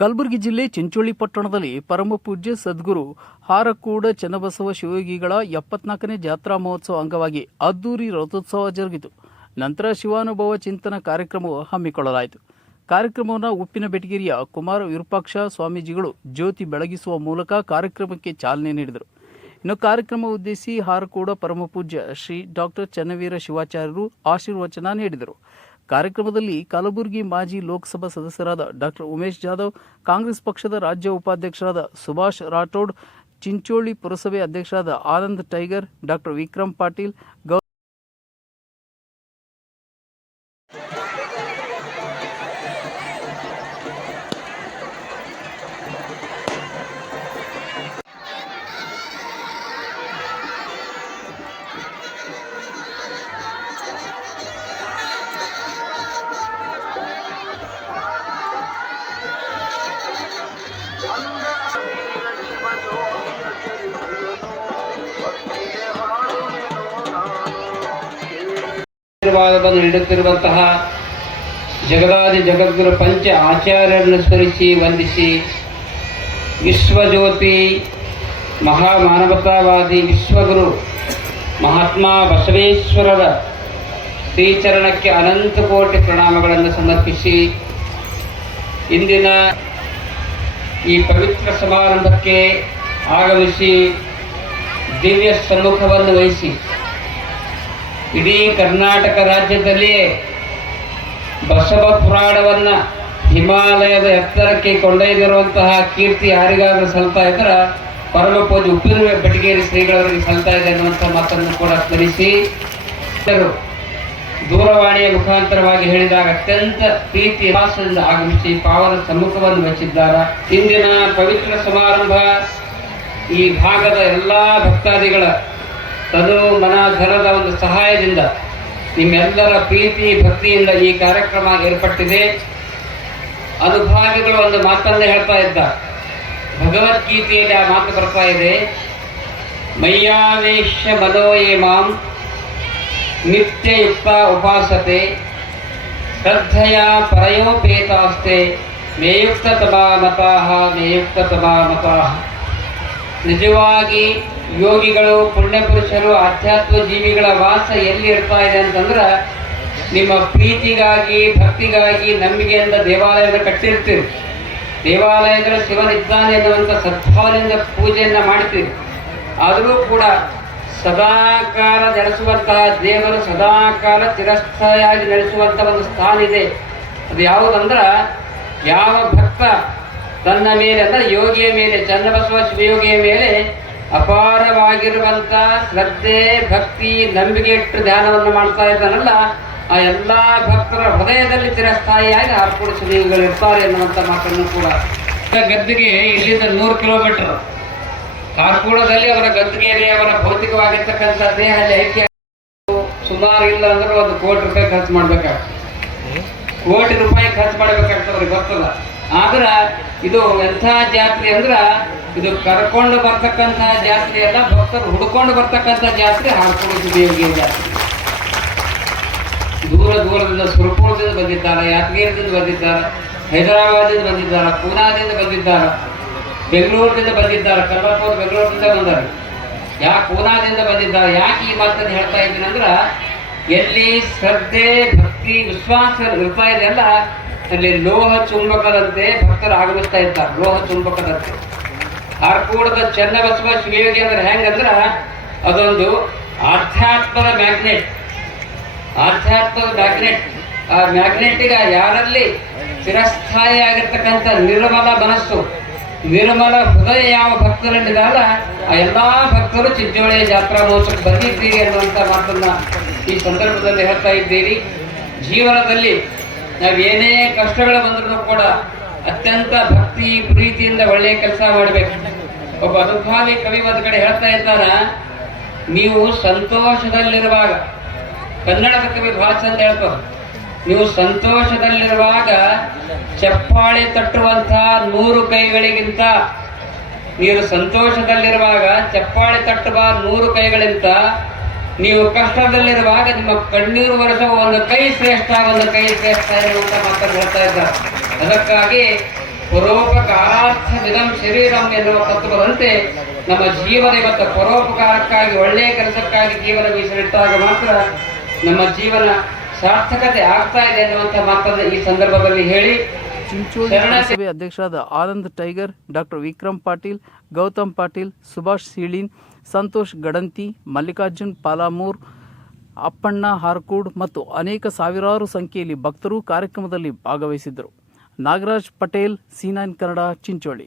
ಕಲಬುರಗಿ ಜಿಲ್ಲೆ ಚಿಂಚೋಳಿ ಪಟ್ಟಣದಲ್ಲಿ ಪರಮಪೂಜ್ಯ ಸದ್ಗುರು ಹಾರಕೂಡ ಚನ್ನಬಸವ ಶಿವಯೋಗಿಗಳ 74ನೇ ಜಾತ್ರಾ ಮಹೋತ್ಸವ ಅಂಗವಾಗಿ ಅದ್ದೂರಿ ರಥೋತ್ಸವ ಜರುಗಿತು. ನಂತರ ಶಿವಾನುಭವ ಚಿಂತನ ಕಾರ್ಯಕ್ರಮವು ಹಮ್ಮಿಕೊಳ್ಳಲಾಯಿತು. ಕಾರ್ಯಕ್ರಮವನ್ನು ಉಪ್ಪಿನ ಬೆಟಗೇರಿಯ ಕುಮಾರ ವಿರೂಪಾಕ್ಷ ಸ್ವಾಮೀಜಿಗಳು ಜ್ಯೋತಿ ಬೆಳಗಿಸುವ ಮೂಲಕ ಕಾರ್ಯಕ್ರಮಕ್ಕೆ ಚಾಲನೆ ನೀಡಿದರು. ಇನ್ನು ಕಾರ್ಯಕ್ರಮ ಉದ್ದೇಶಿಸಿ ಹಾರಕೂಡ ಪರಮಪೂಜ್ಯ ಶ್ರೀ ಡಾಕ್ಟರ್ ಚನ್ನವೀರ ಶಿವಾಚಾರ್ಯರು ಆಶೀರ್ವಚನ ನೀಡಿದರು. ಕಾರ್ಯಕ್ರಮದಲ್ಲಿ ಕಲಬುರಗಿ ಮಾಜಿ ಲೋಕಸಭಾ ಸದಸ್ಯರಾದ ಡಾಕ್ಟರ್ ಉಮೇಶ್ ಜಾಧವ್, ಕಾಂಗ್ರೆಸ್ ಪಕ್ಷದ ರಾಜ್ಯ ಉಪಾಧ್ಯಕ್ಷರಾದ ಸುಭಾಷ್ ರಾಠೋಡ್, ಚಿಂಚೋಳಿ ಪುರಸಭೆ ಅಧ್ಯಕ್ಷರಾದ ಆನಂದ್ ಟೈಗರ್, ಡಾಕ್ಟರ್ ವಿಕ್ರಮ್ ಪಾಟೀಲ್, ಆಶೀರ್ವಾದವನ್ನು ನೀಡುತ್ತಿರುವಂತಹ ಜಗದಾದಿ ಜಗದ್ಗುರು ಪಂಚ ಆಚಾರ್ಯರನ್ನು ಸ್ಮರಿಸಿ ವಂದಿಸಿ, ವಿಶ್ವಜ್ಯೋತಿ ಮಹಾಮಾನವತಾವಾದಿ ವಿಶ್ವಗುರು ಮಹಾತ್ಮ ಬಸವೇಶ್ವರರ ಶ್ರೀಚರಣಕ್ಕೆ ಅನಂತ ಕೋಟಿ ಪ್ರಣಾಮಗಳನ್ನು ಸಮರ್ಪಿಸಿ, ಇಂದಿನ ಈ ಪವಿತ್ರ ಸಮಾರಂಭಕ್ಕೆ ಆಗಮಿಸಿ ದಿವ್ಯ ಸಮ್ಮುಖವನ್ನು ವಹಿಸಿ ಇಡೀ ಕರ್ನಾಟಕ ರಾಜ್ಯದಲ್ಲಿಯೇ ಬಸವ ಪುರಾಣವನ್ನು ಹಿಮಾಲಯದ ಎತ್ತರಕ್ಕೆ ಕೊಂಡೊಯ್ದಿರುವಂತಹ ಕೀರ್ತಿ ಯಾರಿಗಾದರೂ ಸಲ್ತಾ ಇದ್ದರೆ ಪರಮಪೂಜ್ಯ ಉಪ್ಪಿನ ಬೆಟಗೇರಿ ಶ್ರೀಗಳವರಿಗೆ ಸಲ್ತಾ ಇದೆ ಅನ್ನುವಂಥ ಮಾತನ್ನು ಕೂಡ ಸ್ಮರಿಸಿ, ದೂರವಾಣಿಯ ಮುಖಾಂತರವಾಗಿ ಹೇಳಿದಾಗ ಅತ್ಯಂತ ಪ್ರೀತಿ ವಿಶ್ವಾಸದಿಂದ ಆಗಮಿಸಿ ಪಾವನ ಸಮ್ಮುಖವನ್ನು ವಹಿಸಿದ್ದಾರೆ. ಇಂದಿನ ಪವಿತ್ರ ಸಮಾರಂಭ ಈ ಭಾಗದ ಎಲ್ಲ ಭಕ್ತಾದಿಗಳ ತನು ಮನ ಧನದ ಒಂದು ಸಹಾಯದಿಂದ, ನಿಮ್ಮೆಲ್ಲರ ಪ್ರೀತಿ ಭಕ್ತಿಯಿಂದ ಈ ಕಾರ್ಯಕ್ರಮ ಏರ್ಪಟ್ಟಿದೆ. ಅನುಭಾವಿಗಳು ಒಂದು ಮಾತನ್ನು ಹೇಳ್ತಾ ಇದ್ದ, ಭಗವದ್ಗೀತೆಯಲ್ಲಿ ಆ ಮಾತು ಬರ್ತಾ ಇದೆ, ಮಯ್ಯಾವೇಶ್ಯ ಮನೋಯೇ ಮಾಂ ನಿತ್ಯಯುಕ್ತ ಉಪಾಸತೆ ಶ್ರದ್ಧೆಯ ಪರಯೋಪೇತಾಸ್ತೆ ಮೇಯುಕ್ತ ತಮಾ ಮತಾಃ ಮೇಯುಕ್ತ ತಮಾ ಮತಾಃ. ನಿಜವಾಗಿ ಯೋಗಿಗಳು, ಪುಣ್ಯಪುರುಷರು, ಆಧ್ಯಾತ್ಮ ಜೀವಿಗಳ ವಾಸ ಎಲ್ಲಿ ಇರ್ತಾ ಇದೆ ಅಂತಂದ್ರೆ, ನಿಮ್ಮ ಪ್ರೀತಿಗಾಗಿ, ಭಕ್ತಿಗಾಗಿ, ನಂಬಿಕೆಯಿಂದ ದೇವಾಲಯದ ಕಟ್ಟಿರ್ತೀರಿ. ದೇವಾಲಯದಲ್ಲಿ ಶಿವನಿದ್ದಾನೆ ಎನ್ನುವಂಥ ಸದ್ಭಾವನೆಯಿಂದ ಪೂಜೆಯನ್ನು ಮಾಡ್ತೀರಿ. ಆದರೂ ಕೂಡ ಸದಾಕಾಲ ನಡೆಸುವಂತಹ ದೇವರು ಸದಾಕಾಲ ಚಿರಸ್ಥಾಯಿಯಾಗಿ ನಡೆಸುವಂಥ ಒಂದು ಸ್ಥಾನ ಇದೆ. ಅದು ಯಾವುದಂದ್ರೆ, ಯಾವ ಭಕ್ತ ತನ್ನ ಮೇಲೆ ಅಂದರೆ ಯೋಗಿಯ ಮೇಲೆ, ಚನ್ನಬಸವ ಶಿವಯೋಗಿಯ ಮೇಲೆ ಅಪಾರವಾಗಿರುವಂಥ ಶ್ರದ್ಧೆ, ಭಕ್ತಿ, ನಂಬಿಕೆ ಇಟ್ಟು ಧ್ಯಾನವನ್ನು ಮಾಡ್ತಾ ಇದ್ದಾನಲ್ಲ, ಆ ಎಲ್ಲ ಭಕ್ತರ ಹೃದಯದಲ್ಲಿ ಚಿರಸ್ಥಾಯಿಯಾಗಿ ಹಾರಕೂಡ ಶಿವಯೋಗಿಗಳು ಇರ್ತಾರೆ ಎನ್ನುವಂಥ ಮಾತನ್ನು ಕೂಡ. ಗದ್ದಿಗೆ ಇಲ್ಲಿಂದ 100 ಕಿಲೋಮೀಟರ್. ಹಾರಕೂಡದಲ್ಲಿ ಅವರ ಗದ್ದಿಗೆಯಲ್ಲಿ ಅವರ ಭೌತಿಕವಾಗಿರ್ತಕ್ಕಂಥ ದೇಹ ಐಕ್ಯ ಸುಮಾರು ಇಲ್ಲ ಅಂದ್ರೆ 1 ಕೋಟಿ ರೂಪಾಯಿ ಖರ್ಚು ಮಾಡ್ಬೇಕಾಗ್ತದೆ. ಕೋಟಿ ರೂಪಾಯಿ ಖರ್ಚು ಮಾಡಬೇಕಾಗ್ತದೆ, ಅವ್ರಿಗೆ ಬರ್ತದ. ಆದ್ರೆ ಇದು ಎಂಥ ಜಾತ್ರೆ ಅಂದ್ರೆ, ಇದು ಕರ್ಕೊಂಡು ಬರ್ತಕ್ಕಂಥ ಜಾತ್ರೆ ಅಲ್ಲ, ಭಕ್ತರು ಹುಡ್ಕೊಂಡು ಬರ್ತಕ್ಕಂಥ ಜಾತ್ರೆ ಹಾರಕೂಡ ಶಿವಯೋಗಿಯ ಜಾತ್ರೆ. ದೂರ ದೂರದಿಂದ ಸುರಪುರದಿಂದ ಬಂದಿದ್ದಾರೆ, ಯಾದಗಿರಿಯಿಂದ ಬಂದಿದ್ದಾರೆ, ಹೈದರಾಬಾದಿಂದ ಬಂದಿದ್ದಾರೆ, ಪೂನಾದಿಂದ ಬಂದಿದ್ದಾರೆ, ಬೆಂಗಳೂರಿನಿಂದ ಬಂದಿದ್ದಾರೆ, ಕಲ್ಲಾಪುರ ಬೆಂಗಳೂರಿನಿಂದ ಬಂದಾರೆ. ಯಾಕೆ ಪೂನಾದಿಂದ ಬಂದಿದ್ದಾರೆ? ಯಾಕೆ ಈ ಮಾತನ್ನು ಹೇಳ್ತಾ ಇದ್ದೀನಿ ಅಂದ್ರೆ, ಎಲ್ಲಿ ಶ್ರದ್ಧೆ, ಭಕ್ತಿ, ವಿಶ್ವಾಸ ಇರ್ತಾ ಇದೆಯಲ್ಲ, ಅಲ್ಲಿ ಲೋಹ ಚುಂಬಕದಂತೆ ಭಕ್ತರು ಆಗಮಿಸ್ತಾ ಇದ್ದಾರೆ. ಲೋಹ ಚುಂಬಕದಂತೆ ಹಾರಕೂಡದ ಚನ್ನಬಸವ ಶಿವಯೋಗಿ ಅಂದ್ರೆ ಹೆಂಗಂದ್ರೆ, ಅದೊಂದು ಆಧ್ಯಾತ್ಮದ ಮ್ಯಾಗ್ನೆಟ್. ಆಧ್ಯಾತ್ಮದ ಮ್ಯಾಗ್ನೆಟ್. ಆ ಮ್ಯಾಗ್ನೆಟಿಗೆ ಯಾರಲ್ಲಿ ಚಿರಸ್ಥಾಯಿ ಆಗಿರ್ತಕ್ಕಂಥ ನಿರ್ಮಲ ಮನಸ್ಸು, ನಿರ್ಮಲ ಹೃದಯ ಯಾವ ಭಕ್ತರಲ್ಲಿದ್ದಾರಲ್ಲ, ಆ ಎಲ್ಲ ಭಕ್ತರು ಚಿಂಚೋಳಿಯ ಜಾತ್ರಾ ಮಹೋತ್ಸವಕ್ಕೆ ಬಂದಿದ್ದೀರಿ ಅನ್ನುವಂಥ ಮಾತನ್ನ ಈ ಸಂದರ್ಭದಲ್ಲಿ ಹೇಳ್ತಾ ಇದ್ದೀರಿ. ಜೀವನದಲ್ಲಿ ನಾವೇನೇ ಕಷ್ಟಗಳು ಬಂದರೂ ಕೂಡ ಅತ್ಯಂತ ಭಕ್ತಿ ಪ್ರೀತಿಯಿಂದ ಒಳ್ಳೆಯ ಕೆಲಸ ಮಾಡಬೇಕು. ಒಬ್ಬ ಅನುಭಾವಿ ಕವಿ ಒಂದು ಕಡೆ ಹೇಳ್ತಾ ಇದ್ದಾನ, ನೀವು ಸಂತೋಷದಲ್ಲಿರುವಾಗ, ಕನ್ನಡದ ಕವಿ ಬಹಳ ಚಂದ ಹೇಳ್ತಾರೆ, ನೀವು ಸಂತೋಷದಲ್ಲಿರುವಾಗ ಚಪ್ಪಾಳೆ ತಟ್ಟುವಂಥ 100 ಕೈಗಳಿಗಿಂತ, ನೀವು ಸಂತೋಷದಲ್ಲಿರುವಾಗ ಚಪ್ಪಾಳೆ ತಟ್ಟುವ 100 ಕೈಗಳಿಂತ ನೀವು ಕಷ್ಟದಲ್ಲಿರುವಾಗ ನಿಮ್ಮ ಕಣ್ಣೀರು ಒರೆಸುವ ಒಂದು ಕೈ ಶ್ರೇಷ್ಠ, ಒಂದು ಕೈ ಶ್ರೇಷ್ಠ ಎನ್ನುವಂತ ಮಾತನ್ನು ಹೇಳ್ತಾ ಇದ್ದಾರೆ. ಅದಕ್ಕಾಗಿ ಪರೋಪಕಾರಾರ್ಥವಿದಂ ಶರೀರಂ ಎನ್ನುವ ತತ್ವದಂತೆ ನಮ್ಮ ಜೀವನ ಇವತ್ತು ಪರೋಪಕಾರಕ್ಕಾಗಿ ಒಳ್ಳೆಯ ಕೆಲಸಕ್ಕಾಗಿ ಜೀವನ ಮೀಸಲಿಟ್ಟಾಗ ಮಾತ್ರ ನಮ್ಮ ಜೀವನ ಸಾರ್ಥಕತೆ ಆಗ್ತಾ ಇದೆ ಅನ್ನುವಂಥ ಮಾತನ್ನು ಈ ಸಂದರ್ಭದಲ್ಲಿ ಹೇಳಿ ಚಿಂಚೋಳಿ ಪುರಸಭೆ ಅಧ್ಯಕ್ಷರಾದ ಆನಂದ್ ಟೈಗರ್, ಡಾಕ್ಟರ್ ವಿಕ್ರಮ್ ಪಾಟೀಲ್, ಗೌತಮ್ ಪಾಟೀಲ್, ಸುಭಾಷ್ ಸೀಳಿನ್, ಸಂತೋಷ್ ಗಡಂತಿ, ಮಲ್ಲಿಕಾರ್ಜುನ್ ಪಾಲಾಮೂರ್, ಅಪ್ಪಣ್ಣ ಹಾರ್ಕೂಡ್ ಮತ್ತು ಅನೇಕ ಸಾವಿರಾರು ಸಂಖ್ಯೆಯಲ್ಲಿ ಭಕ್ತರು ಕಾರ್ಯಕ್ರಮದಲ್ಲಿ ಭಾಗವಹಿಸಿದ್ದರು. ನಾಗರಾಜ್ ಪಟೇಲ್, C9 ಕನ್ನಡ, ಚಿಂಚೋಳಿ.